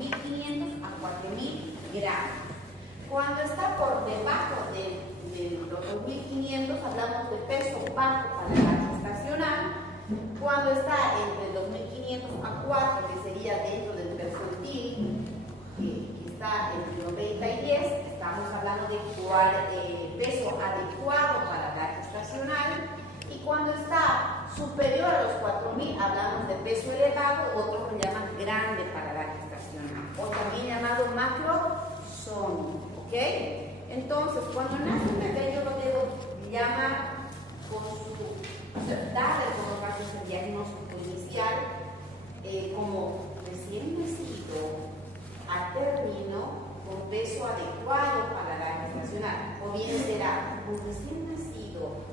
2.500 a 4.000 gramos. Cuando está por debajo de los 2.500, hablamos de peso bajo para la gestacional. Cuando está entre 2.500 a 4, que sería dentro del percentil, que está entre 90 y 10, estamos hablando de peso adecuado para la gestacional. Y cuando está superior a los 4.000, hablamos de peso elevado, otros lo llaman grande para la gestacional, o también llamado macrosómico, ¿ok? Entonces, cuando nace un bebé, yo lo debo llamar con darle como caso el diagnóstico inicial como recién nacido a término con peso adecuado para la gestacional, o bien será un recién nacido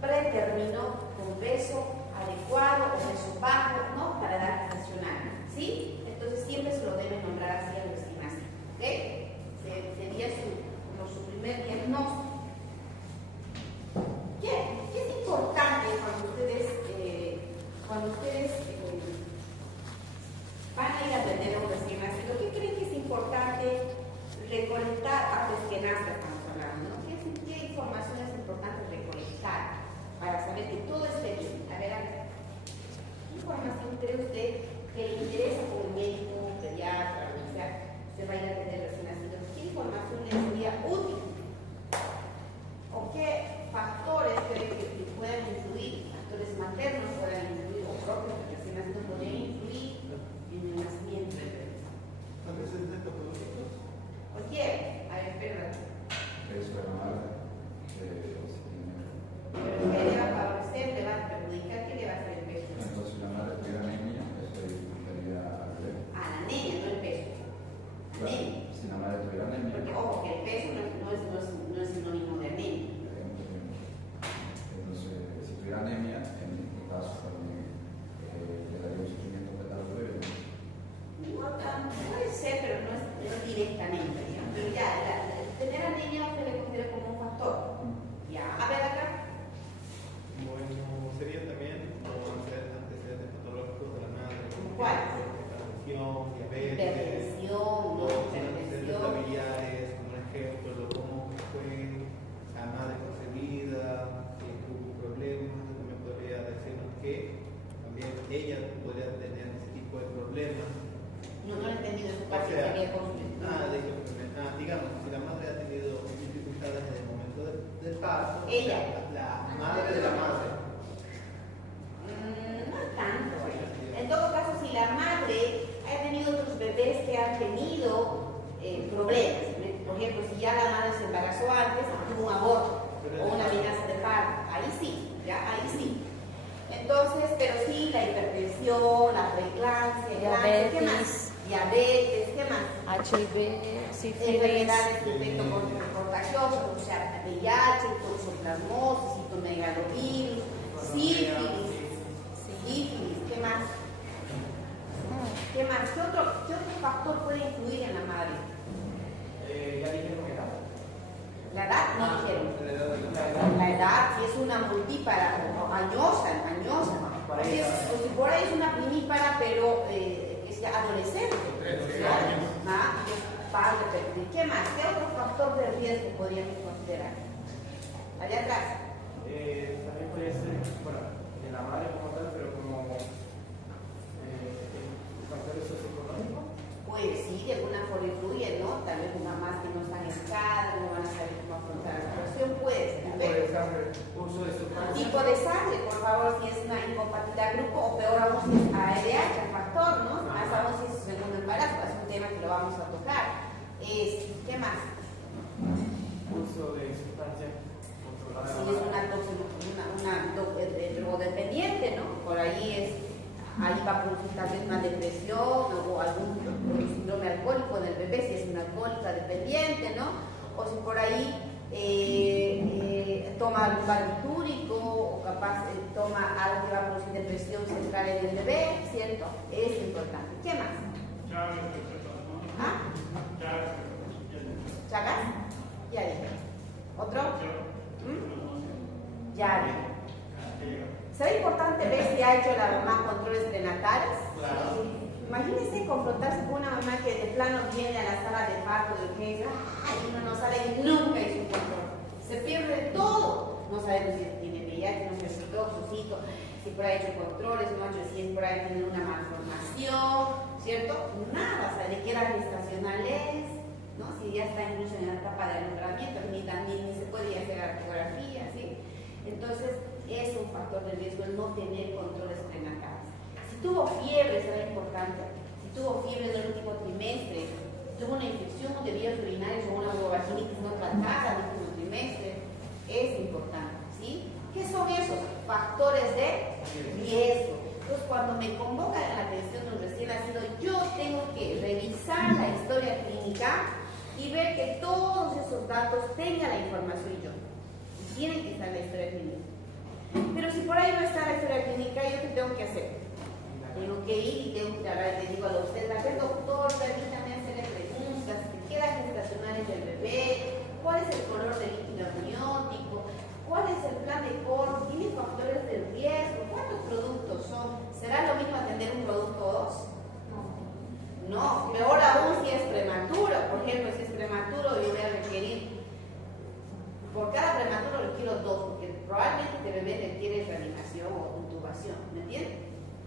pretérmino con peso adecuado o peso bajo, ¿no? Para la gestacional, ¿sí? Entonces siempre se lo deben nombrar así al recién nacido, ¿ok? Sería su primer diagnóstico. ¿Qué es importante cuando ustedes van a ir a atender a un recién nacido? ¿Qué creen que es importante recolectar antes que nazca? Estamos hablando, ¿no? ¿Qué información es importante recolectar para saber que todo esté bien? A ver, ¿qué información cree usted que le interesa como médico, pediatra, o sea, usted va a ir a atender recién nacido? ¿Qué información le sería útil? ¿O qué factores cree que puedan influir, factores maternos puedan influir, o propios que recién nacido podrían influir en el nacimiento? ¿Tal vez es patológicos? Cualquier, a ver, espérate. Eso es normal. Pero ¿qué le va a favorecer? ¿Le va a perjudicar? ¿Qué le va a hacer el peso? Entonces, si la madre tuviera anemia, eso dificultaría al bebé. Ah, la anemia, no el peso. Claro, Anemia. si la madre tuviera anemia. Porque, ojo, que el peso no es sinónimo de anemia. Entonces, si tuviera anemia, en este caso también le daría un sufrimiento fetal al bebé. Puede ser, pero no es directamente, digamos. Pero ya, tener anemia se le considera como un factor. Ya, a ver acá. Bueno, sería también como antecedentes patológicos de la madre. ¿Cuál? Hipertensión, diabetes. Hipertensión, no, Antecedentes hipertensión. familiares, como un ejemplo de cómo fue la madre concebida, si tuvo problemas, también podría decirnos que también ella podría tener ese tipo de problemas. No lo he entendido en su O parte que sea, había consumido. digamos, si la madre ha tenido dificultades en el momento del parto, Ella. la madre de la madre. No tanto. En todo caso, si la madre ha tenido otros bebés que han tenido problemas, por ejemplo, si ya la madre se embarazó antes, tuvo un aborto o una amenaza de parto, ahí sí, ya, ahí sí. Entonces, pero sí, la hipertensión, la preeclampsia, ¿qué más? Diabetes, ¿qué más? HIV, sífilis, Enfermedades de efecto contagioso, o sea, VIH, toxoplasmosis, citomegalovirus, sífilis, ¿qué más? ¿Qué más? ¿Qué otro factor puede influir en la madre? Ya dijeron edad. La edad, no dijeron. La edad, si es una multípara, añosa. O si por ahí es una primípara, pero es ya adolescente. Padre, ¿qué más? ¿Qué otro factor de riesgo podríamos considerar? Allá atrás. También puede ser, bueno, de la madre como tal, pero como factores socioeconómicos. Pues sí, de alguna forma influye, ¿no? Tal vez mamás que no están educadas, no van a saber cómo afrontar la situación, puede ser. A ver. Uso de sustancias. Tipo de sangre, por favor, si es una incompatibilidad grupo, o peor aún si es ARDH, el factor, ¿no? Más aún si es segundo embarazo, es un tema que lo vamos a tocar. ¿Qué más? Uso de sustancias controladas. Si es una drogodependiente, ¿no? Por ahí va a producir tal vez una depresión o algún síndrome alcohólico en el bebé, si es una alcohólica dependiente, ¿no? O si por ahí toma algún barbitúrico o capaz toma algo que va a producir depresión central en el bebé, ¿cierto? Es importante. ¿Qué más? ¿Ah? ¿Chagas? Ya dije. ¿Otro? Ya dije. ¿Será importante ver si ha hecho la mamá controles prenatales? Claro. Imagínense confrontarse con una mamá que de plano viene a la sala de parto de urgencia, ay, uno no sabe nunca y su control. Se pierde todo. No sabemos si tiene VIH, no sé si toxocito, si por ahí ha hecho controles, no ha hecho si es por ahí tiene una malformación, ¿cierto? Nada, o sea, de qué edad gestacional es, ¿no? Si ya está incluso en la etapa de alumbramiento, ni se puede hacer arqueografía, ¿sí? Entonces, es un factor de riesgo el no tener controles prenatales. Si tuvo fiebre, será importante. Si tuvo fiebre en el último trimestre, tuvo una infección de vías urinarias o una vulvovaginitis no tratada en el último trimestre, es importante, ¿sí? ¿Qué son esos factores de riesgo? Entonces, cuando me convocan a la atención de un recién nacido, yo tengo que revisar la historia clínica y ver que todos esos datos tengan la información yo. Tienen que estar en la historia clínica. Pero si por ahí no está la historia clínica, ¿yo qué tengo que hacer? Tengo que ir y tengo que hablar, le digo a usted, a ver, doctor, permítame hacerle preguntas, ¿qué edad gestacional es del bebé? ¿Cuál es el color del líquido amniótico? ¿Cuál es el plan de coro? ¿Tiene factores de riesgo? ¿Cuántos productos son? ¿Será lo mismo atender un producto o dos? No, peor aún si es prematuro. Por ejemplo, si es prematuro, yo voy a requerir, por cada prematuro requiero dos, porque probablemente este bebé requiere reanimación o intubación, ¿me entiendes?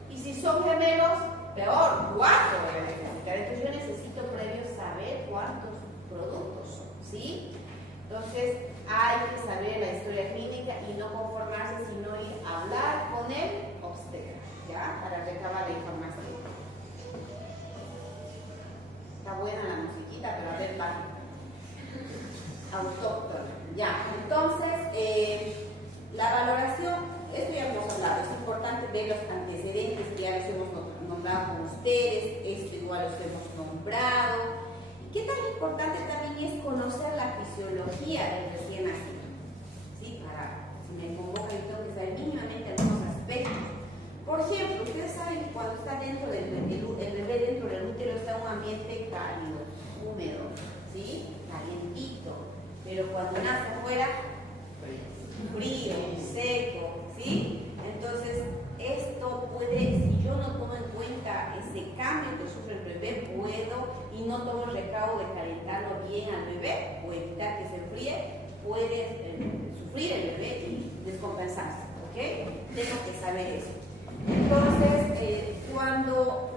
Y si son gemelos, peor, 4 voy a necesitar. Entonces yo necesito previo saber cuántos productos son, ¿sí? Entonces hay que saber la historia clínica y no conformarse, sino ir a hablar con el obstetra, ¿ya? Para recabar la información. Está buena la musiquita, pero a ver, va. Autóctona. Ya, entonces, la valoración, esto ya hemos hablado, es importante ver los antecedentes que ya los hemos nombrado con ustedes, esto igual los hemos nombrado. ¿Qué tan importante también es conocer la fisiología del recién nacido? ¿Sí? Para, si me convoca, yo tengo que saber mínimamente algunos aspectos. Por ejemplo, ustedes saben que cuando está dentro del el bebé dentro del útero está en un ambiente cálido, húmedo, ¿sí? Calientito. Pero cuando nace afuera, frío, seco, ¿sí? Entonces, esto puede, si yo no tomo en cuenta ese cambio que sufre el bebé, y no tomo el recaudo de calentarlo bien al bebé, o evitar que se enfríe, puede sufrir el bebé y descompensarse, ¿ok? Tengo que saber eso. Entonces, cuando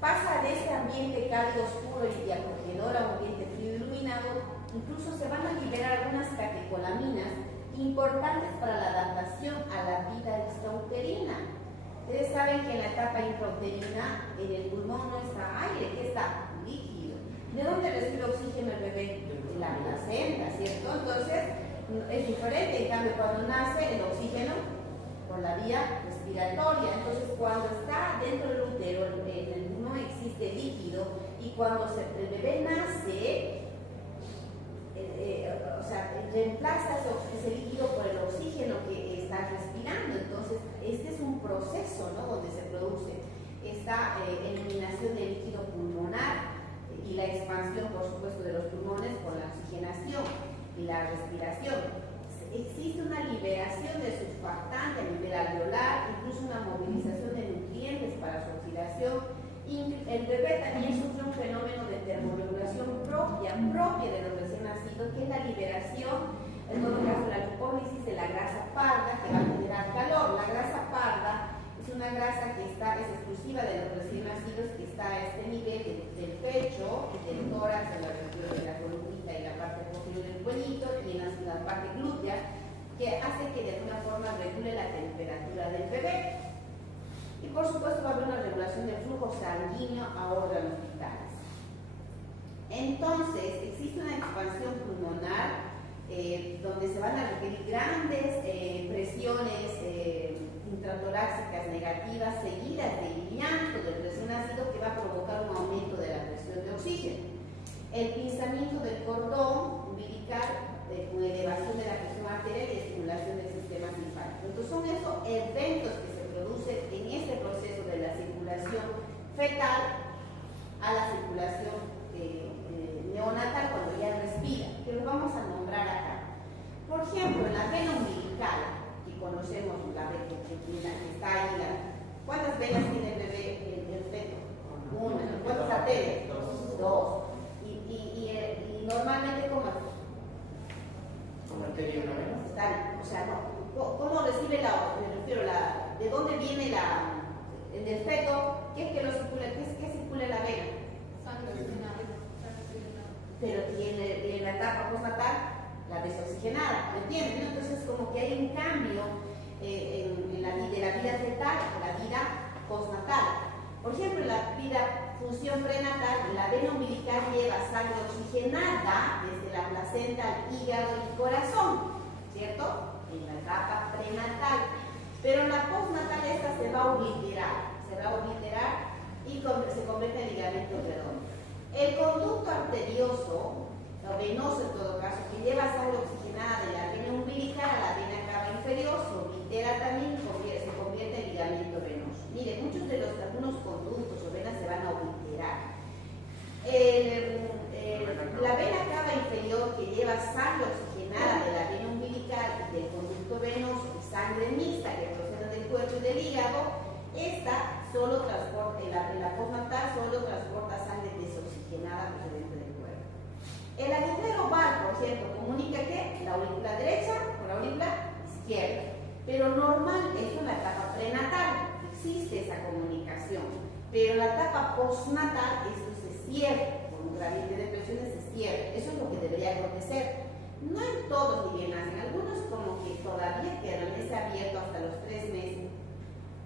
pasa de este ambiente cálido, oscuro y acogedor a un ambiente frío iluminado, incluso se van a liberar algunas catecolaminas importantes para la adaptación a la vida extrauterina. Ustedes saben que en la etapa intrauterina, en el pulmón no está aire, que está líquido. ¿De dónde recibe oxígeno el bebé? De la placenta, ¿cierto? Entonces, es diferente. En cambio, cuando nace, el oxígeno por la vía respiratoria. Entonces, cuando está dentro del útero, en el pulmón existe líquido, y cuando el bebé nace, reemplaza ese líquido por el oxígeno que está respirando. Entonces, este es un proceso, ¿no?, donde se produce esta eliminación del líquido pulmonar y la expansión, por supuesto, de los pulmones por la oxigenación y la respiración. Existe una liberación de surfactante a nivel alveolar, incluso una movilización de nutrientes para su oxidación. Y el bebé también sufre un fenómeno de termorregulación propia de los recién nacidos, que es la liberación, en todo caso, la lipólisis de la grasa parda, que va a generar calor. La grasa parda es una grasa que es exclusiva de los recién nacidos, que está a este nivel del pecho, del tórax, de la columnita y la parte posterior del cuellito, y en la parte glútea, que hace que de alguna forma regule la temperatura del bebé. Y por supuesto va a haber una regulación del flujo sanguíneo a órganos vitales. Entonces, existe una expansión pulmonar donde se van a requerir grandes presiones intratorácicas negativas seguidas de llanto del recién nacido, que va a provocar un aumento de la presión de oxígeno. El pinzamiento del cordón umbilical con elevación de la presión arterial y estimulación del sistema simpático. Entonces son esos eventos que se producen en este proceso de la circulación fetal a la circulación neonatal cuando ya respira, que lo vamos a nombrar acá. Por ejemplo, en la vena umbilical, que conocemos, la vena que está ahí, ¿cuántas venas tiene el bebé, el feto? 2. Y normalmente, ¿cómo es? ¿Cómo arteria una vena? O sea, no. ¿Cómo recibe de dónde viene el del feto? ¿Qué es que lo circula? ¿Qué circula en la vena? Sangre oxigenada. Pero tiene en la etapa postnatal la desoxigenada, ¿me entiendes? ¿No? Entonces, como que hay un cambio de la vida fetal o la vida postnatal. Por ejemplo, en la vida función prenatal, la vena umbilical lleva sangre oxigenada desde la placenta al hígado y corazón, ¿cierto? En la etapa prenatal. Pero en la postnatal esta se va a obliterar y se convierte en ligamento redondo. El conducto arterioso, o venoso en todo caso, que lleva sangre oxigenada de la vena umbilical a la vena cava inferior, se oblitera también y se convierte en ligamento venoso. Mire, muchos de algunos conductos o venas se van a obliterar. La vena cava inferior, que lleva sangre oxigenada de la vena umbilical y del conducto venoso y sangre mixta que procede del cuerpo y del hígado, esta solo transporta, en la postnatal solo transporta sangre desoxigenada procedente del cuerpo. El agujero val, por cierto, comunica que la aurícula derecha con la aurícula izquierda. Pero normal, eso en la etapa prenatal, existe esa comunicación. Pero en la etapa postnatal, esto se cierra, con un gradiente de presiones se cierra. Eso es lo que debería acontecer. No en todos ni bien hacen, algunos como que todavía permanece abierto hasta los 3 meses.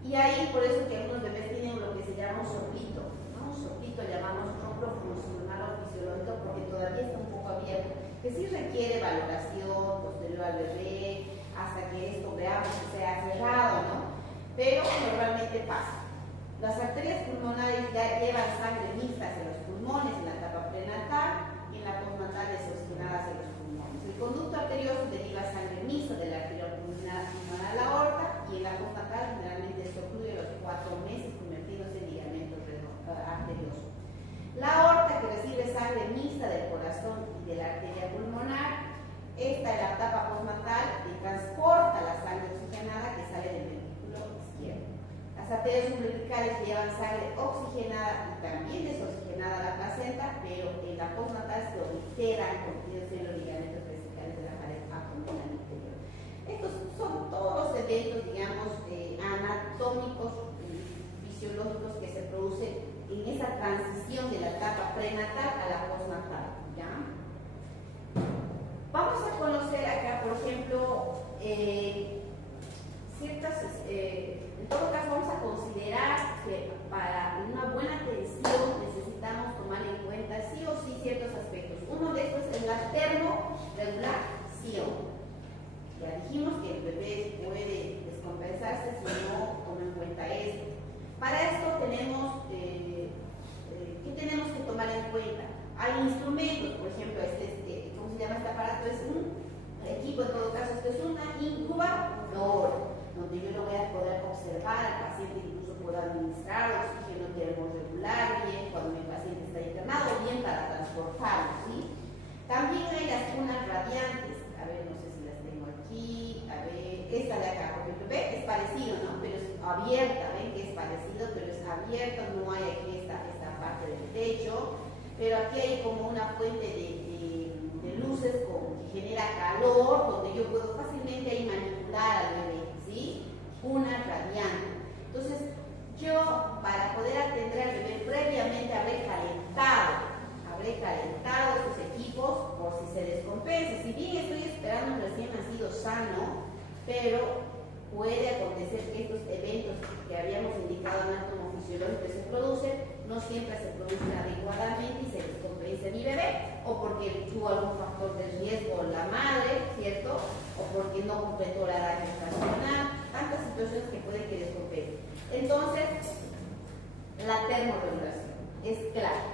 Y ahí, por eso que algunos bebés tienen lo que se llama un soplito, ¿no? Un soplito llamamos tronco funcional o fisiológico porque todavía está un poco abierto, que sí requiere valoración posterior al bebé, hasta que esto veamos que sea cerrado, ¿no? Pero normalmente pasa. Las arterias pulmonares ya llevan sangre mixta hacia los pulmones en la etapa prenatal y en la postnatal desoxigenada hacia los pulmones. El conducto arterioso deriva sangre mixta de la arteria pulmonar a la aorta y en la postnatal generalmente se ocluye a los 4 meses convirtiéndose en ligamento arterioso. La aorta, que recibe sangre mixta del corazón y de la arteria pulmonar, esta en la etapa postnatal transporta la sangre oxigenada que sale del ventrículo izquierdo. Las arterias umbilicales llevan sangre oxigenada y también desoxigenada a la placenta, pero en la postnatal se obliteran convirtiéndose en los ligamentos vesicales de la pared abdominal interior. Estos son todos los eventos, digamos, anatómicos y fisiológicos que se producen en esa transición de la etapa prenatal a la postnatal, ¿ya? Vamos a conocer acá, por ejemplo, en todo caso vamos a considerar que para una buena atención necesitamos tomar en cuenta sí o sí ciertos aspectos. Uno de estos es la termorregulación. Ya dijimos que el bebé puede descompensarse si no toma en cuenta esto. Para esto tenemos, ¿qué tenemos que tomar en cuenta? Hay instrumentos, por ejemplo, ¿cómo se llama este aparato? Es un equipo, en todo caso, esto es una incubadora, donde yo lo voy a poder observar al paciente, incluso puedo administrar oxígeno termorregular, bien cuando mi paciente está internado, bien para transportarlo, ¿sí? También hay las cunas radiantes, a ver, no sé si las tengo aquí, a ver, esta de acá, porque el bebé es parecido, ¿no? Pero es abierta, ven que es parecido, pero es abierta, no hay aquí esta parte del techo, pero aquí hay como una fuente de luces que genera calor, donde yo puedo fácilmente ahí manipular al bebé, ¿sí? Una radiante. Entonces, yo para poder atender al bebé previamente habré calentado estos equipos por si se descompensa. Si bien estoy esperando un recién nacido sano, pero puede acontecer que estos eventos que habíamos indicado anatomofisiológicos se producen, no siempre se producen adecuadamente y se descompensa mi bebé, o porque tuvo algún factor de riesgo la madre, ¿cierto? O porque no completó la edad gestacional, tantas situaciones que pueden que descompense. Entonces, la termorregulación es clave.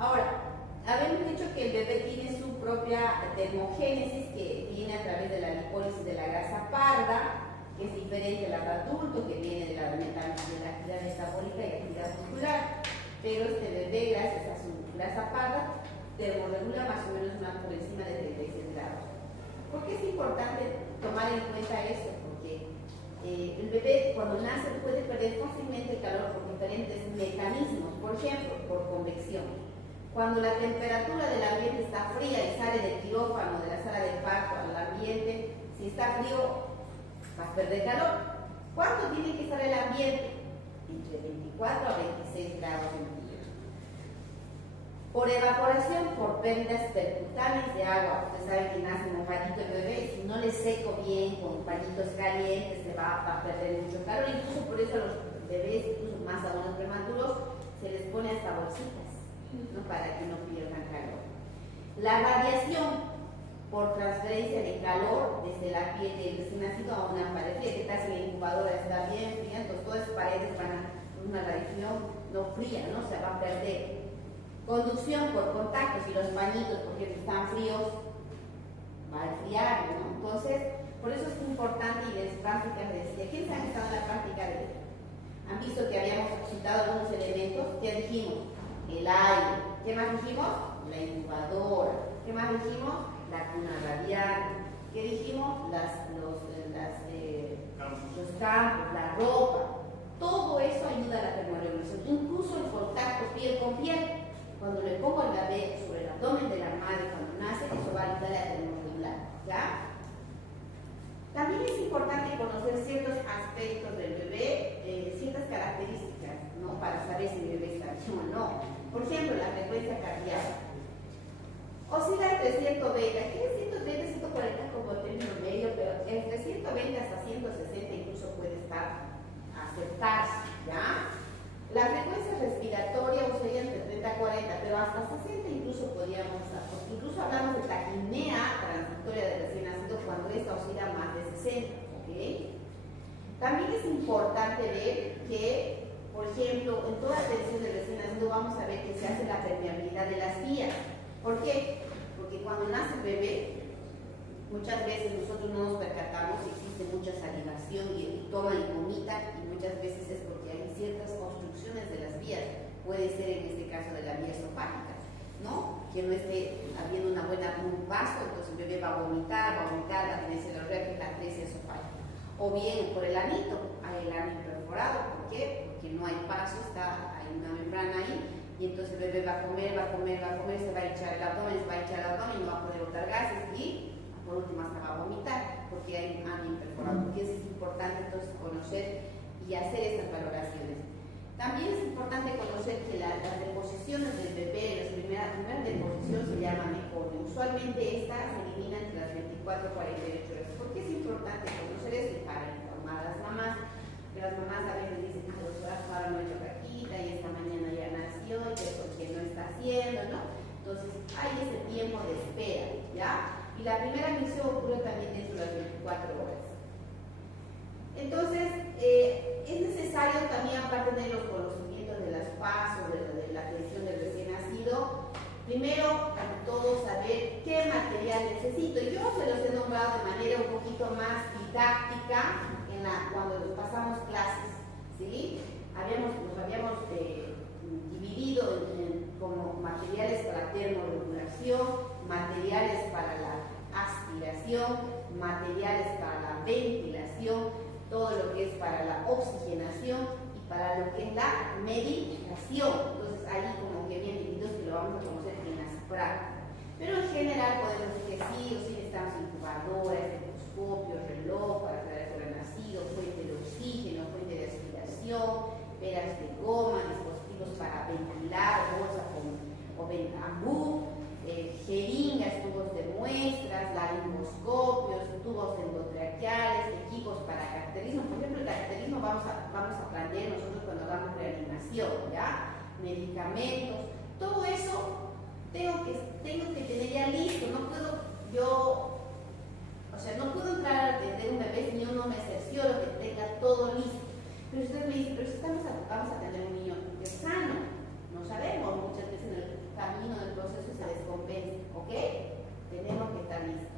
Ahora, habíamos dicho que el bebé tiene su propia termogénesis que viene a través de la lipólisis de la grasa parda, que es diferente al adulto, que viene de la actividad metabólica y actividad muscular. Pero este bebé, gracias a su grasa parda, termorregula más o menos por encima de 36 grados. ¿Por qué es importante tomar en cuenta esto? Porque el bebé cuando nace puede perder fácilmente el calor por diferentes mecanismos, por ejemplo, por convección. Cuando la temperatura del ambiente está fría y sale del quirófano, de la sala de parto al ambiente, si está frío, va a perder calor. ¿Cuánto tiene que estar el ambiente? Entre 24 a 26 grados centígrados. Por evaporación, por pérdidas percutables de agua. Ustedes saben que nace mojadito el bebé, y si no le seco bien con pañitos calientes, se va a perder mucho calor. Incluso por eso a los bebés, incluso más aún los prematuros, se les pone hasta bolsitas, ¿no? Para que no pierdan calor. La radiación por transferencia de calor desde la piel del recién nacido a una pared fría. ¿Qué tal si la incubadora está bien fría? Entonces todas las paredes van a una radiación no fría, ¿no? Se va a perder. Conducción por contacto, si los pañitos, porque están fríos, va a enfriar, ¿no? Entonces, por eso es importante, y les prácticas decía, ¿quiénes han estado en la práctica de han visto que habíamos citado algunos elementos? ¿Qué dijimos? El aire. ¿Qué más dijimos? La incubadora. ¿Qué más dijimos? La cuna radiante. ¿Qué dijimos? Los campos, la ropa. Todo eso ayuda a la termorregulación. Incluso el contacto piel con piel. Cuando le pongo al bebé sobre el abdomen de la madre cuando nace, eso va a ayudar a la termorregular. ¿Ya? También es importante conocer ciertos aspectos del bebé, ciertas características, ¿no? Para saber si el bebé está bien o no. Por ejemplo, la frecuencia cardíaca. Oscila entre 120, aquí es 130, 140 como término medio, pero entre 120 hasta 160 incluso puede estar aceptarse, ¿ya? La frecuencia respiratoria oscila entre 30 a 40, pero hasta 60 incluso podríamos usar, porque incluso hablamos de taquipnea transitoria del recién nacido cuando esta oscila más de 60, ¿ok? También es importante ver que, por ejemplo, en toda atención del recién nacido vamos a ver que se hace la permeabilidad de las vías. ¿Por qué? Porque cuando nace el bebé, muchas veces nosotros no nos percatamos, existe mucha salivación y toma y vomita, y muchas veces es porque hay ciertas obstrucciones de las vías. Puede ser en este caso de la vía esofágica, ¿no? Que no esté habiendo un vaso, entonces el bebé va a vomitar, va a tener cerebral, que es la atresia esofágica. O bien por el anito, hay el ano perforado. ¿Por qué? Porque no hay paso, hay una membrana ahí. Y entonces el bebé va a comer, se va a echar el abdomen, y no va a poder botar gases y por último hasta va a vomitar porque hay un ano perforado. Y eso es importante entonces conocer y hacer estas valoraciones. También es importante conocer que las deposiciones del bebé, las primeras deposiciones se llaman meconio. Usualmente estas se eliminan entre las 24 y 48 horas. ¿Por qué es importante conocer esto? Para informar a las mamás. Que las mamás a veces dicen que 2 horas ahora no he hecho caquita y esta mañana ya nació y que porque no está haciendo, ¿no? Entonces hay ese tiempo de espera, ¿ya? Y la primera misión ocurre también dentro de las 24 horas. Entonces, es necesario también, aparte de los conocimientos de las pasos, de la atención del recién nacido, primero, ante todo, saber qué material necesito. Yo se los he nombrado de manera un poquito más didáctica cuando pasamos clases, ¿sí? Nos habíamos dividido como materiales para termorregulación, materiales para la aspiración, materiales para la ventilación, todo lo que es para la oxigenación y para lo que es la medicación. Entonces ahí como que bien divididos que lo vamos a conocer en las prácticas. Pero en general podemos decir que sí o sí necesitamos incubadoras, estetoscopio, reloj para saber sobre el nacido, fuente de oxígeno, fuente de aspiración, peras de goma, dispositivos para ventilar, bolsa o ambú, jeringas, tubos de muestras, laringoscopios, tubos endotraqueales, equipos para cateterismo. Por ejemplo, el cateterismo vamos a aprender nosotros cuando hagamos reanimación, ¿ya? Medicamentos, todo eso tengo que tener ya listo. No puedo no puedo entrar a atender un bebé si yo no me cercioro que tenga todo listo. Pero usted me dice, pero si vamos a tener un niño que es sano, no sabemos, muchas veces en el camino del proceso se descompensa, ¿ok? Tenemos que estar listos.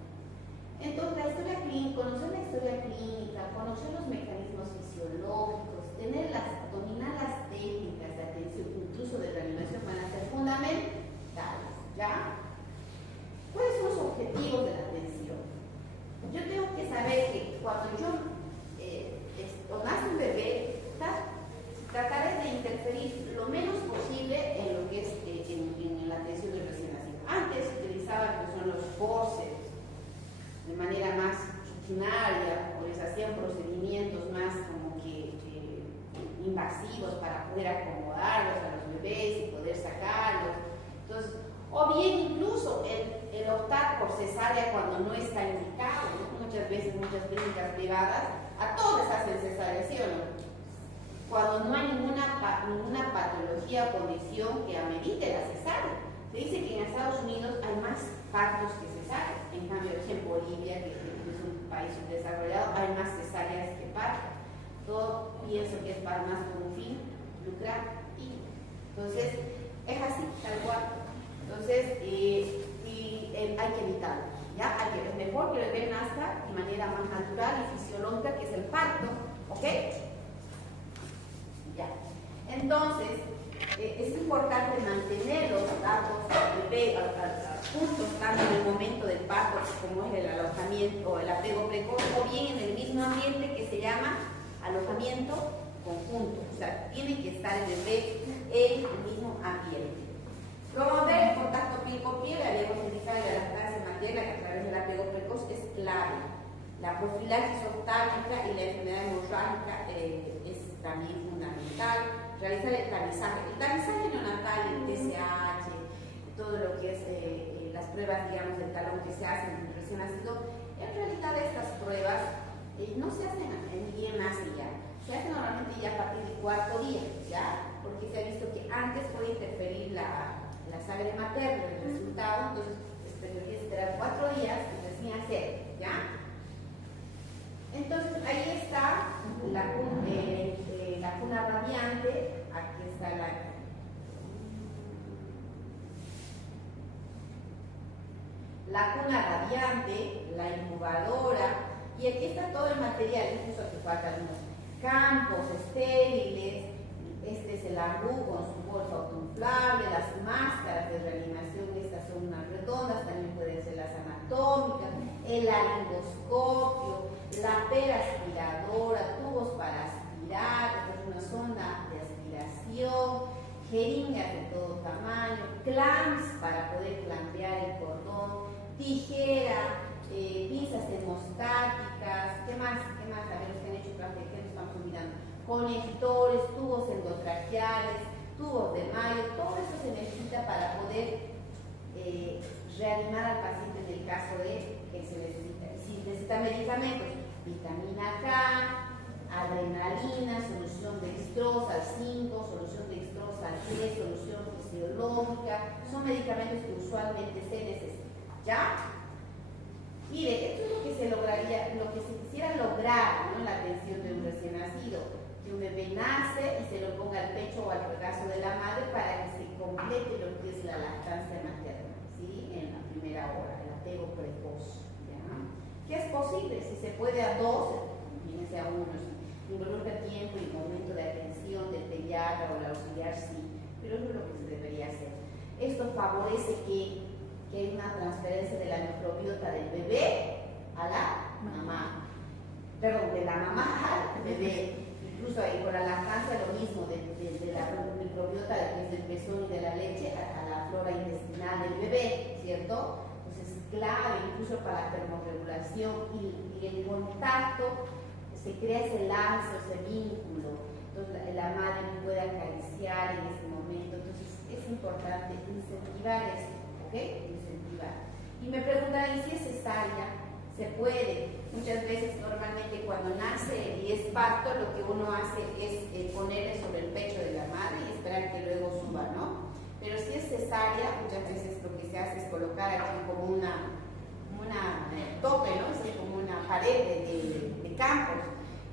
Entonces, la historia clínica, conocer la historia clínica, conocer los mecanismos fisiológicos, dominar las técnicas de atención, incluso de reanimación, van a ser fundamentales, ¿ya? ¿Cuáles son los objetivos de la atención? Yo tengo que saber que cuando nace un bebé, trataré de interferir lo menos cesárea cuando no está indicado, ¿no? Muchas veces, muchas clínicas privadas, a todos hacen cesárea, ¿sí o no? Cuando no hay ninguna patología o condición que amerite la cesárea. Se dice que en Estados Unidos hay más partos que cesáreas. En cambio, aquí en Bolivia, que es un país subdesarrollado, hay más cesáreas que partos. Todo pienso que es para más con un fin, lucrar. Y entonces, es así, tal cual. Entonces, hay que evitarlo. ¿Ya? Es mejor que el bebé nazca de manera más natural y fisiológica, que es el parto. ¿Ok? Ya. Entonces, es importante mantener los datos del bebé juntos, tanto en el momento del parto como en el alojamiento o el apego precoz, o bien en el mismo ambiente que se llama alojamiento conjunto. O sea, tiene que estar el bebé en el mismo ambiente. Promover el contacto piel con piel, habíamos indicado en la lactancia materna que a través del apego precoz es clave. La profilaxis oftálmica y la enfermedad hemorrágica es también fundamental. Realizar el tamizaje. El tamizaje neonatal, el TSH, todo lo que es las pruebas, digamos, del talón que se hacen en el recién nacido. En realidad estas pruebas no se hacen en día nace ya. Se hacen normalmente ya a partir del cuarto día, ¿ya? Porque se ha visto que antes puede interferir la sangre materna, el resultado, entonces preferiría esperar 4 días y recién hacer, ¿ya? Entonces ahí está la cuna radiante, aquí está la cuna radiante, la incubadora, y aquí está todo el material, incluso que faltan unos campos estériles. Este es el ARBU con su bolsa autoinflable, las máscaras de reanimación, estas son unas redondas, también pueden ser las anatómicas, el laringoscopio, la peraspiradora, tubos para aspirar, una sonda de aspiración, jeringas de todo tamaño, clamps para poder clampear el cordón, tijera, pinzas hemostáticas, ¿qué más? A ver, los que han hecho clase, ¿qué nos estamos olvidando? Conectores, tubos endotraqueales, tubos de mayo, todo eso se necesita para poder reanimar al paciente en el caso de que se necesita. Si necesita medicamentos, vitamina K, adrenalina, solución dextrosa al 5, solución dextrosa al 10, solución fisiológica, son medicamentos que usualmente se necesitan. ¿Ya? Mire, esto es lo que se lograría, lo que se quisiera lograr, ¿no? En la atención de un recién nacido. Que un bebé nace y se lo ponga al pecho o al regazo de la madre para que se complete lo que es la lactancia materna, ¿sí? En la primera hora, el apego precoz, ¿ya? Que es posible, si se puede a 2, imagínense a 1, si involucra tiempo y momento de atención del pediatra o el auxiliar, sí, pero eso es lo que se debería hacer. Esto favorece que hay una transferencia de la microbiota del bebé a la mamá, perdón, de la mamá al bebé. Incluso ahí con la lactancia lo mismo, de la microbiota del pezón y de la leche a la flora intestinal del bebé, ¿cierto? Entonces es clave incluso para la termorregulación y el contacto, se crea ese lazo, ese vínculo, entonces la madre puede acariciar en ese momento, entonces es importante incentivar eso, ¿ok? Incentivar. Y me preguntan, ¿y si es cesárea? Se puede. Muchas veces, normalmente, cuando nace y es parto, lo que uno hace es ponerle sobre el pecho de la madre y esperar que luego suba, ¿no? Pero si es cesárea, muchas veces lo que se hace es colocar aquí como una tope, ¿no? Es como una pared de campos.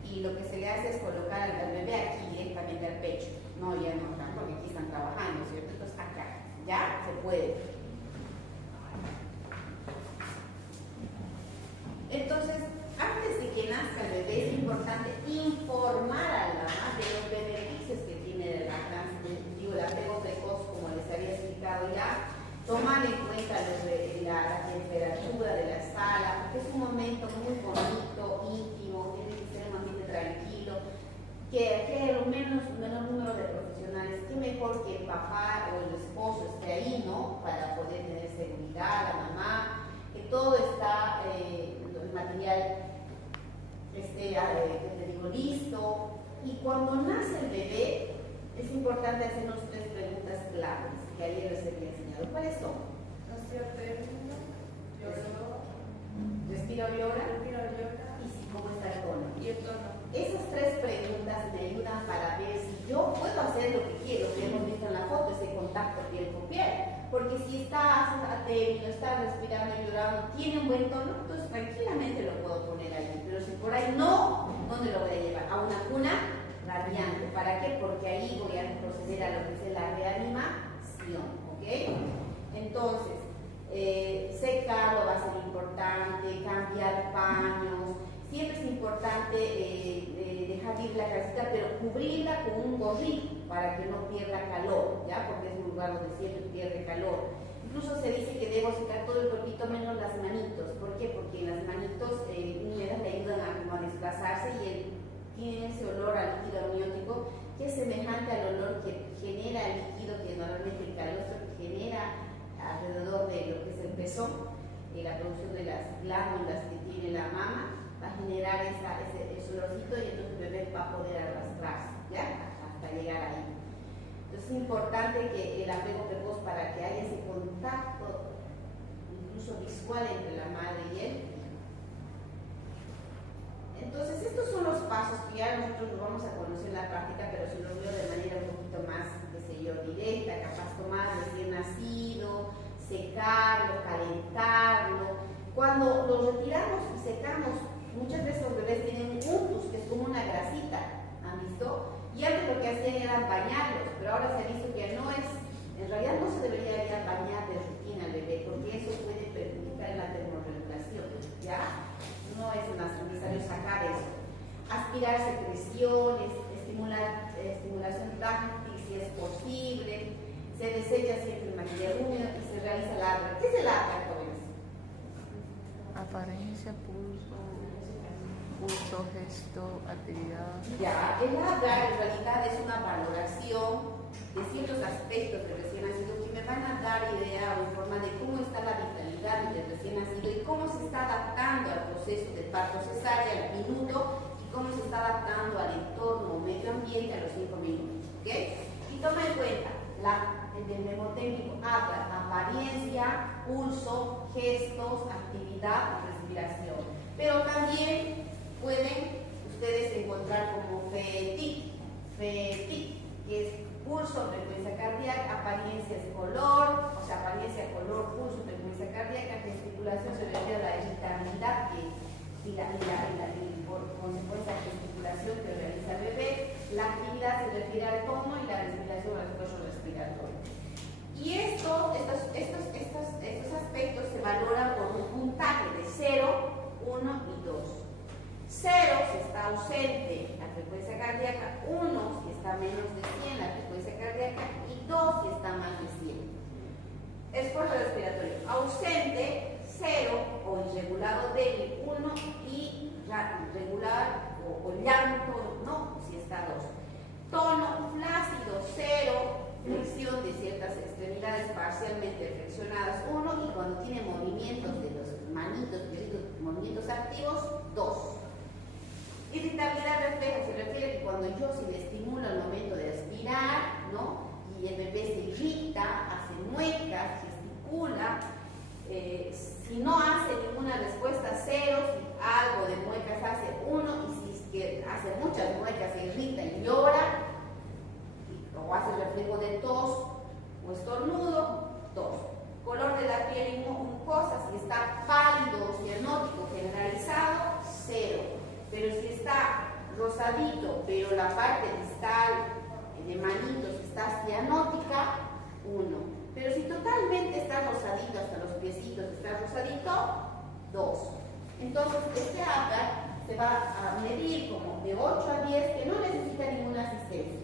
Y lo que se le hace es colocar al bebé aquí directamente al pecho. No, ya no acá, porque aquí están trabajando, ¿cierto? Entonces, acá, ya se puede. Entonces, antes de que nazca el bebé, es importante informar a la mamá de los beneficios que tiene la lactancia, el apego precoz, como les había explicado ya, tomar en cuenta la temperatura de la sala, porque es un momento muy bonito, íntimo, tiene que ser un ambiente tranquilo, que haya un menor número de profesionales, que mejor que el papá o el esposo esté ahí, ¿no? Para poder tener seguridad, la mamá, que todo está... el material listo, y cuando nace el bebé es importante hacernos 3 preguntas claves que ayer les había enseñado. ¿Cuáles son? ¿Nació término? Respiro y llora. Y si, ¿cómo está el tono? Esas tres preguntas me ayudan para ver si yo puedo hacer lo que quiero, que hemos visto en la foto, ese contacto piel con piel. Porque si está atento, está respirando y llorando, tiene un buen tono, entonces tranquilamente lo puedo poner allí. Pero si por ahí no, ¿dónde lo voy a llevar? A una cuna radiante. ¿Para qué? Porque ahí voy a proceder a lo que es la reanimación. ¿Ok? Entonces, secarlo va a ser importante, cambiar paños. Siempre es importante dejar ir la casita, pero cubrirla con un gorrito para que no pierda calor, ¿ya? Porque es un lugar donde siempre pierde calor. Incluso se dice que debo secar todo el cuerpito menos las manitos. ¿Por qué? Porque en las manitos húmedas le ayudan a desplazarse y él tiene ese olor a líquido amniótico que es semejante al olor que genera el líquido que normalmente el calostro genera alrededor de lo que es el pezón, la producción de las glándulas que tiene la mama. Va a generar ese olorcito y entonces el bebé va a poder arrastrarse, ¿ya? Hasta llegar ahí. Entonces es importante que el apego precoz, para que haya ese contacto incluso visual entre la madre y él. Entonces estos son los pasos que ya nosotros los vamos a conocer en la práctica, pero si los veo de manera un poquito más, qué sé yo, directa, capaz tomar recién nacido, secarlo, calentarlo. Cuando lo retiramos y secamos, muchas veces los bebés tienen un humus, que es como una grasita, ¿han visto? Y antes lo que hacían era bañarlos, pero ahora se ha visto que no es, en realidad no se debería ya bañar de rutina al bebé, porque eso puede perjudicar la termorregulación, ¿ya? No es necesario sacar eso. Aspirar secreciones, estimulación táctil si es posible, se desecha siempre el material húmedo y se realiza el ABRA. ¿Qué es el ABRA, jóvenes? Apariencia, pulso, gesto, actividad. Ya, el ABRA en realidad es una valoración de ciertos aspectos del recién nacido que me van a dar idea o forma de cómo está la vitalidad del recién nacido y cómo se está adaptando al proceso de parto cesárea al minuto y cómo se está adaptando al entorno o medio ambiente a los 5 minutos. ¿Ok? Y toma en cuenta el mnemotécnico ABRA: apariencia, pulso, gestos, actividad y respiración. Pero también pueden ustedes encontrar como FETIC, que es pulso, frecuencia cardíaca, apariencia es color, o sea, apariencia, color, pulso, frecuencia cardíaca, gesticulación se refiere a la irritabilidad y por consecuencia la gesticulación que realiza el bebé, la actividad se refiere al tono y la respiración al esfuerzo respiratorio. Y estos aspectos se valoran por un puntaje de 0, 1 y 2. 0 si está ausente la frecuencia cardíaca, 1 si está menos de 100 la frecuencia cardíaca y 2 si está más de 100. Esfuerzo respiratorio ausente, 0 o irregular o débil, 1 y regular o llanto, no, si está 2. Tono flácido, 0. Flexión de ciertas extremidades parcialmente flexionadas, 1, y cuando tiene movimientos de los manitos, movimientos activos, 2. Irritabilidad reflejo se refiere que cuando yo si le estimulo al momento de aspirar, ¿no? Y el bebé se irrita, hace muecas, gesticula, si no hace ninguna respuesta, 0, si algo de muecas hace 1, y si es que hace muchas muecas, se irrita y llora, o hace reflejo de tos o estornudo, 2. Color de la piel mucosa, si está pálido o cianótico generalizado, 0. Pero si está rosadito, pero la parte distal de manitos está cianótica, 1. Pero si totalmente está rosadito, hasta los piecitos está rosadito, 2. Entonces, este ABRA se va a medir como de 8 a 10, que no necesita ninguna asistencia.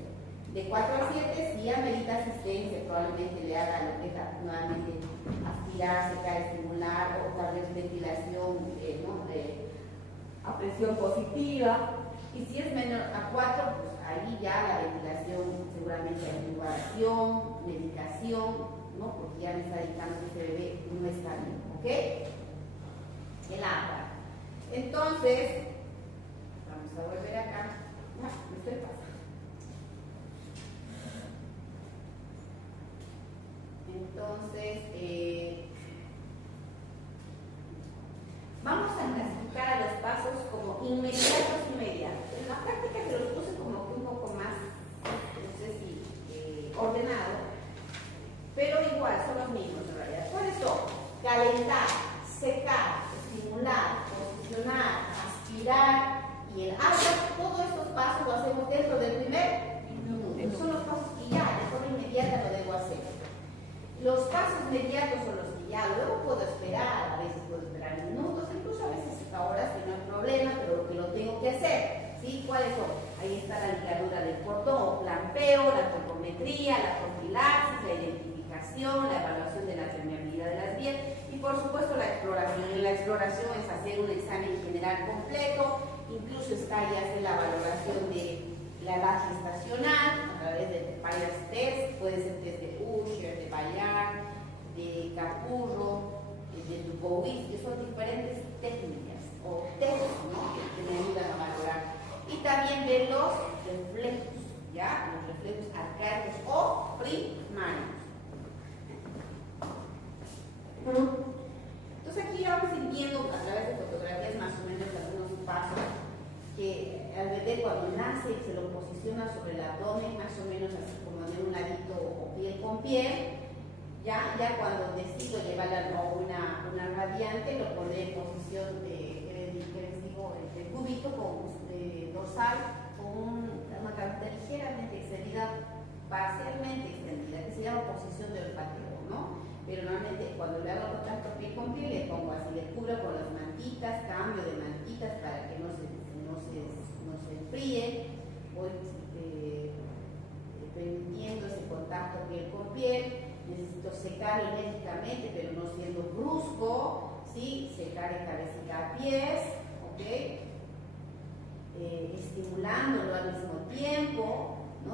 De 4 a 7 sí amerita asistencia, probablemente le haga lo que es nuevamente aspirar, secar, estimular, o tal vez ventilación a presión positiva. Y si es menor a 4, pues ahí ya la ventilación seguramente hay intubación, medicación, ¿no? Porque ya me está indicando que este bebé no está bien, ¿ok? El ABRA. Entonces, vamos a volver acá. Me estoy pasando. Entonces, vamos a calentar, secar, estimular, posicionar, aspirar y el agua, todos estos pasos lo hacemos dentro del primer minuto. Esos son los pasos que ya de forma inmediata lo debo hacer. Los pasos inmediatos son los que ya luego puedo esperar, a veces puedo esperar minutos, incluso a veces hasta horas, que no hay problema, pero que lo tengo que hacer. ¿Sí? ¿Cuáles son? Ahí está la ligadura del cordón, o plampeo, la topometría, la profilaxis, la identificación, la evaluación de la permeabilidad de las vías y por supuesto la exploración. Y la exploración es hacer un examen general completo, incluso está ya hacer la valoración de la edad gestacional a través de varios test, puede ser test de Usher, de Bayard, de Capurro, de Dubowitz, que son diferentes técnicas o test, ¿no? que me ayudan a valorar. Y también ver los reflejos, ¿ya? Los reflejos arcaicos o primarios. Entonces aquí vamos a ir viendo a través de fotografías más o menos algunos pasos que al bebé cuando nace se lo posiciona sobre el abdomen, más o menos así como de un ladito o piel con piel. Ya cuando decido llevarla a una radiante, lo pondré en posición de, el cúbito dorsal con una cabeza ligeramente extendida, parcialmente extendida, que se llama posición de olfateo, ¿no? Pero normalmente cuando le hago contacto piel con piel, le pongo así, le cubro con las mantitas, cambio de mantitas para que no se enfríe, voy permitiendo ese contacto piel con piel. Necesito secarlo enérgicamente, pero no siendo brusco, ¿sí? Secar de cabecita a pies, ¿ok? Estimulándolo al mismo tiempo, ¿no?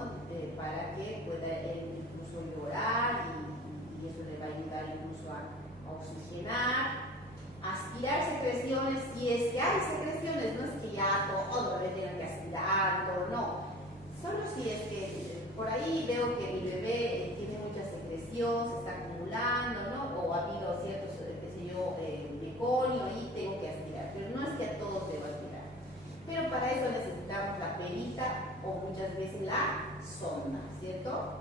Para que pueda él incluso llorar y eso le va a ayudar incluso a oxigenar. Aspirar secreciones, si es que hay secreciones, no es que ya todo bebé tenga que aspirar, todo, no. Solo si es que por ahí veo que mi bebé tiene mucha secreción, se está acumulando, ¿no? O ha habido ciertos, meconio y tengo que aspirar, pero no es que a todos debo aspirar. Pero para eso necesitamos la perita o muchas veces la sonda, ¿cierto?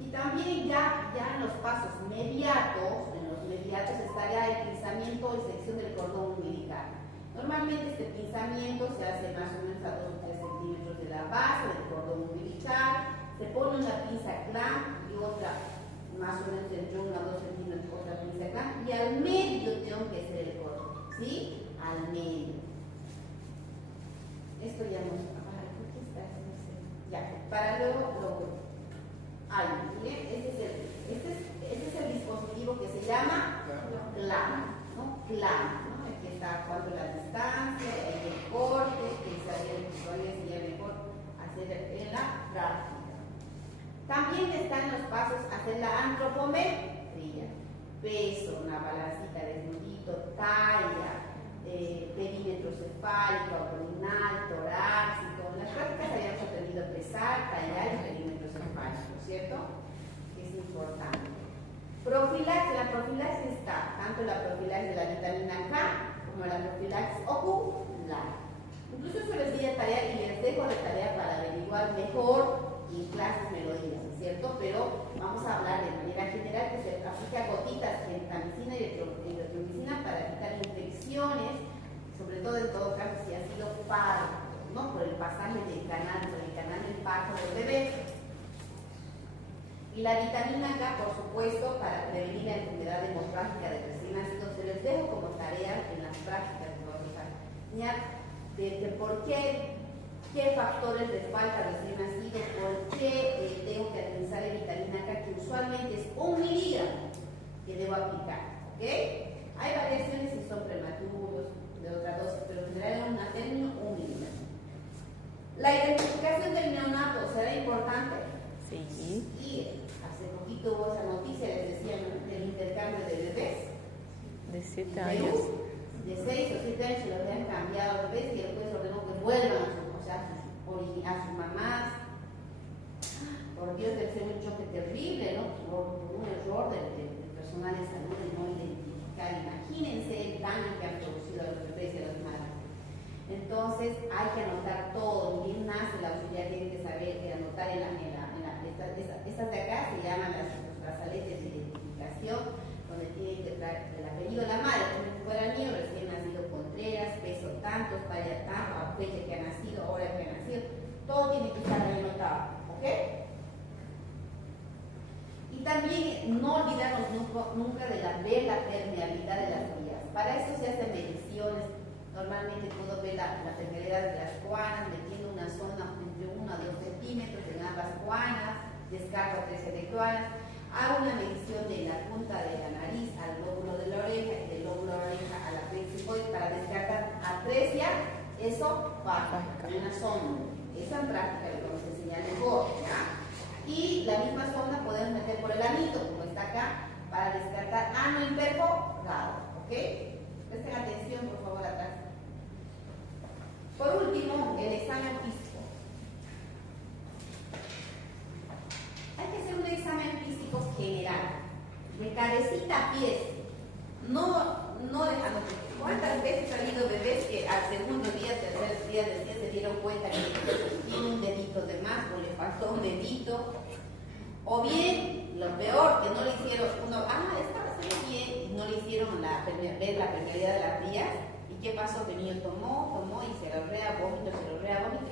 Y también ya en los pasos inmediatos, está ya el pinzamiento o sección del cordón umbilical. Normalmente este pinzamiento se hace más o menos a 2 o 3 centímetros de la base del cordón umbilical, se pone una pinza clamp y otra más o menos entre 1 a 2 centímetros otra pinza clamp y al medio tengo que hacer el cordón, ¿sí? Al medio. Esto ya no está. ¿Por qué está? No sé. Ya, para luego este es el dispositivo que se llama CLAM, ¿no? CLAM, ¿no? Aquí está cuánto la distancia, el corte, que sería mejor hacer en la práctica. También están los pasos hacer la antropometría, peso, una balancita desnudito, talla, perímetro cefálico, abdominal, torácico. En las prácticas habíamos aprendido a pesar, tallar y perímetro cefálico, ¿cierto? Es importante. Profilaxis, la profilaxis está tanto la profilaxis de la vitamina K como la profilaxis ocular. Incluso eso les di de tarea y les dejo de tarea para averiguar mejor y en clases me lo dicen, ¿cierto? Pero vamos a hablar de manera general que se aplica gotitas de gentamicina y eritromicina para evitar infecciones, sobre todo en todo caso si ha sido parto, ¿no? Por el pasaje del canal, por el canal del parto del bebé. Y la vitamina K, por supuesto, para prevenir la enfermedad hemorrágica de recién nacidos. Se les dejo como tarea en las prácticas que vamos a enseñar de por qué factores les falta a recién nacidos, por qué tengo que administrar la vitamina K, que usualmente es 1 miligramo que debo aplicar, ¿ok? Hay variaciones si son prematuros, de otra dosis, pero en general es un término 1 miligramo. La identificación del neonato será importante. Sí. Y hace poquito hubo esa noticia, les decía, del intercambio de bebés. De 7 años. De 6 o 7 años se los habían cambiado a bebés y después ordenó que vuelvan a sus mamás. Por Dios, debe ser un choque terrible, ¿no? Por un error del personal de salud de no identificar. Imagínense el daño que han producido a los bebés y a las madres. Entonces hay que anotar todo. Ni bien nace la auxiliar, tiene que saber anotar estas de acá se llaman los brazaletes de identificación, donde tiene que traer la no olvidarnos nunca de ver la permeabilidad de las vías. Para eso se hacen mediciones. Normalmente puedo ver la permeabilidad de las cuanas, metiendo una zona entre 1 a 2 centímetros en ambas cuanas, descargo 3 electroanas, hago una medición de la punta de la nariz al lóbulo de la oreja y del lóbulo de la oreja a la plexicoide para descartar atresia, eso baja en una zona. Eso en práctica lo vamos a enseñar mejor, ¿ya? Y la misma zona podemos meter por el anito, como está acá, para descartar ano imperforado, ¿ok? Presten atención, por favor, atrás. Por último, el examen físico. Hay que hacer un examen físico general, de cabecita a pies, no dejando. ¿Cuántas veces ha habido bebés que al segundo día, tercer día, se dieron cuenta que tiene un dedito de más o le faltó un dedito? O bien, lo peor, que no le hicieron, estaba haciendo bien y no le hicieron ver la permeabilidad de las vías. ¿Y qué pasó? Que el niño tomó y se lo vómito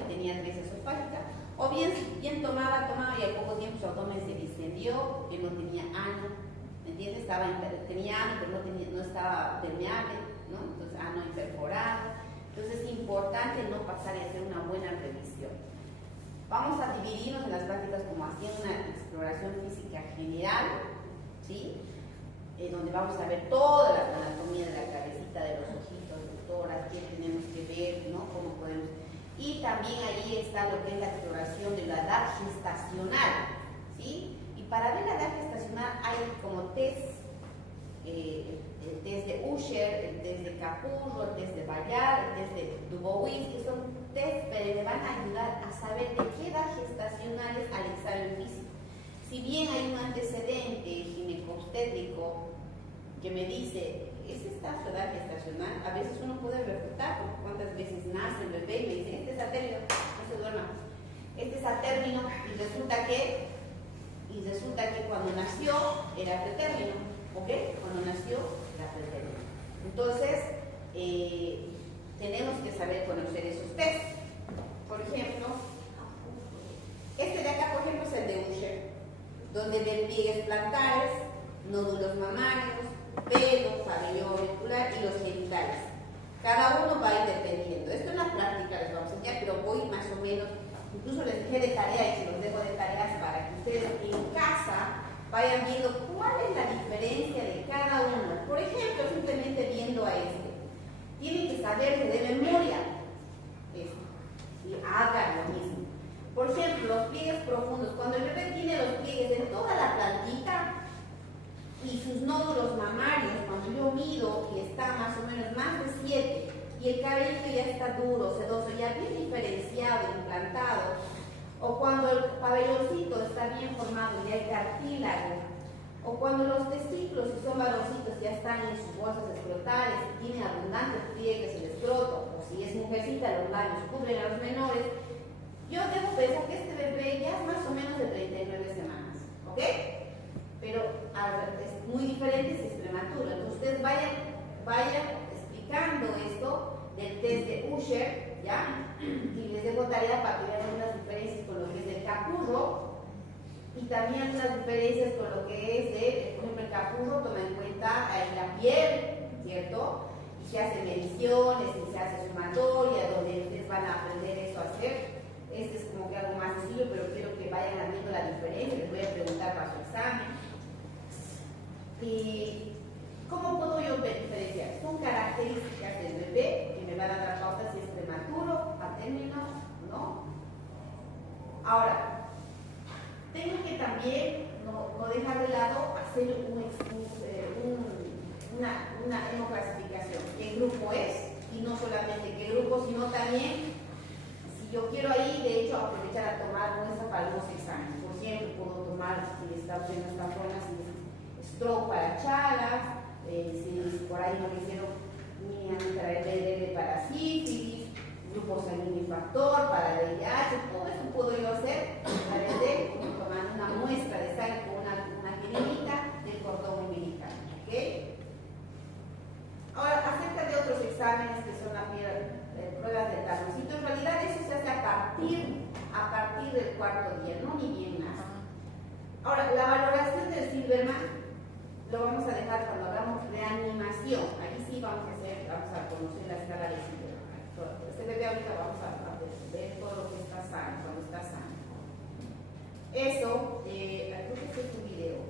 y tenía atresia esofágica. O bien tomaba y al poco tiempo su abdomen se distendió porque no tenía ano, ¿me entiendes? Tenía ano, pero no estaba permeable, ¿no? Entonces ano imperforado. Entonces es importante no pasar y hacer una buena revisión. Vamos a dividirnos en las prácticas como haciendo una exploración física general, ¿sí? Donde vamos a ver toda la anatomía de la cabecita, de los ojitos, doctoras, qué tenemos que ver, ¿no? Cómo podemos. Y también ahí está lo que es la exploración de la edad gestacional, ¿sí? Y para ver la edad gestacional hay como test, el test de Usher, el test de Capurro, el test de Bayard, el test de Dubois, que son test que le van a ayudar a saber de qué edad gestacional es al examen físico. Si bien hay un antecedente ginecobstétrico que me dice, ¿es esta su edad gestacional? A veces uno puede refutar, porque cuántas veces nace el bebé y me dice, este es a término, no se duerma, este es a término, y resulta que cuando nació era pretérmino, ¿ok? Cuando nació era pretérmino. Entonces, tenemos que saber conocer esos tests. Por ejemplo, este de acá, por ejemplo, es el de Usher, donde ven pliegues plantares, nódulos mamarios, pelo, cabello auricular y los genitales. Cada uno va a ir dependiendo. Esto en la práctica les vamos a enseñar, pero voy más o menos, incluso les dejé de tarea y se los dejo de tareas para que ustedes en casa vayan viendo cuál es la diferencia de cada uno. Por ejemplo, simplemente viendo a este, tienen que saberse de memoria esto y hagan lo mismo. Por ejemplo, los pliegues profundos. Cuando el bebé tiene los pliegues en toda la plantita y sus nódulos mamarios, cuando yo mido y está más o menos más de 7 y el cabello ya está duro, sedoso, ya bien diferenciado, implantado, o cuando el pabelloncito está bien formado y hay cartílago, o cuando los testículos, si son varoncitos, ya están en sus bolsas escrotales y tienen abundantes pliegues en el escroto, o si es mujercita, los labios cubren a los menores, yo debo pensar que este bebé ya es más o menos de 39 semanas, ¿ok? Pero es muy diferente si es prematuro. Entonces ustedes vayan explicando esto del test de Usher, ¿ya? Y les dejo tarea para que vean unas diferencias con lo que es el Capurro y también unas diferencias con lo que es de, por ejemplo, el Capurro toma en cuenta la piel, ¿cierto? Y se hace mediciones y se hace sumatoria, donde ustedes van a aprender eso a hacer. Este es como que algo más sencillo, pero quiero que vayan viendo la diferencia. Les voy a preguntar para su examen. ¿Y cómo puedo yo diferenciar? Son características del bebé que me van a dar pauta si es prematuro, a término, ¿no? Ahora, tengo que también no dejar de lado hacer una hemoclasificación. ¿Qué grupo es? Y no solamente qué grupo, sino también yo quiero ahí, de hecho, aprovechar a tomar muestra para algunos exámenes. Por ejemplo, puedo tomar, si está haciendo esta forma, si es stroke para Chagas, si por ahí no le hicieron ni antitraerle para sífilis, grupo sanguíneo factor para VIH, todo eso puedo yo hacer a través de tomando una muestra de sangre con una genética del cordón umbilical. ¿Okay? Ahora, acerca de otros exámenes que son las pruebas del taloncito, en realidad eso se hace a partir del cuarto día, no ni bien nace. Ahora, la valoración del Silverman lo vamos a dejar cuando hagamos reanimación. Ahí sí vamos a conocer la escala de Ziller. Este bebé ahorita vamos a ver todo lo que está sano, cuando está sano. Eso, creo que este es un video.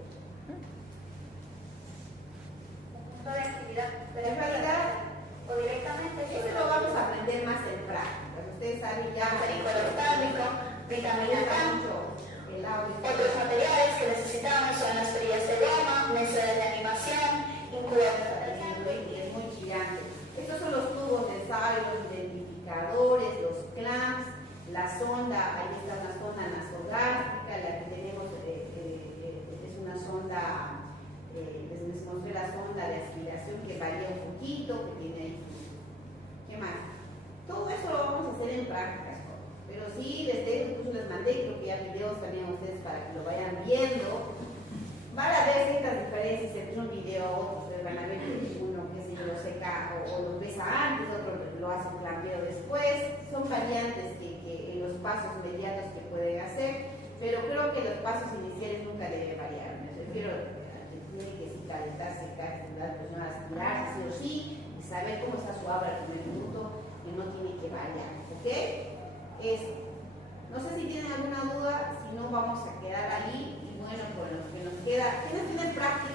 Toda actividad En realidad, o directamente esto lo vamos a aprender más en práctica. Ustedes saben ya hiperostático, vitamina K. El audio. Otros materiales que necesitamos son las frías de goma, mesa de reanimación, incubadora. Es muy chillante. Estos son los tubos de ensayo, los identificadores, los clamps, la sonda. Ahí está una sonda nasogástrica, la que tenemos es una sonda. Les mostré la sonda de aspiración que varía un poquito, que tiene ahí. ¿Qué más? Todo eso lo vamos a hacer en prácticas, pero sí, incluso les mandé, creo que ya videos también a ustedes para que lo vayan viendo. Van a ver ciertas diferencias entre un video a otro. Ustedes van a ver que uno, qué sé yo, lo seca o lo pesa antes, otro lo hace un clampeo después. Son variantes que en los pasos inmediatos que pueden hacer, pero creo que los pasos iniciales nunca deben variar. Me refiero a que tiene que calentarse, la persona a aspirarse, sí o sí, y saber cómo está su abra al primer minuto, y no tiene que variar, ¿ok? No sé si tienen alguna duda, si no vamos a quedar ahí, y bueno, por los que nos queda, ¿quiénes tienen práctica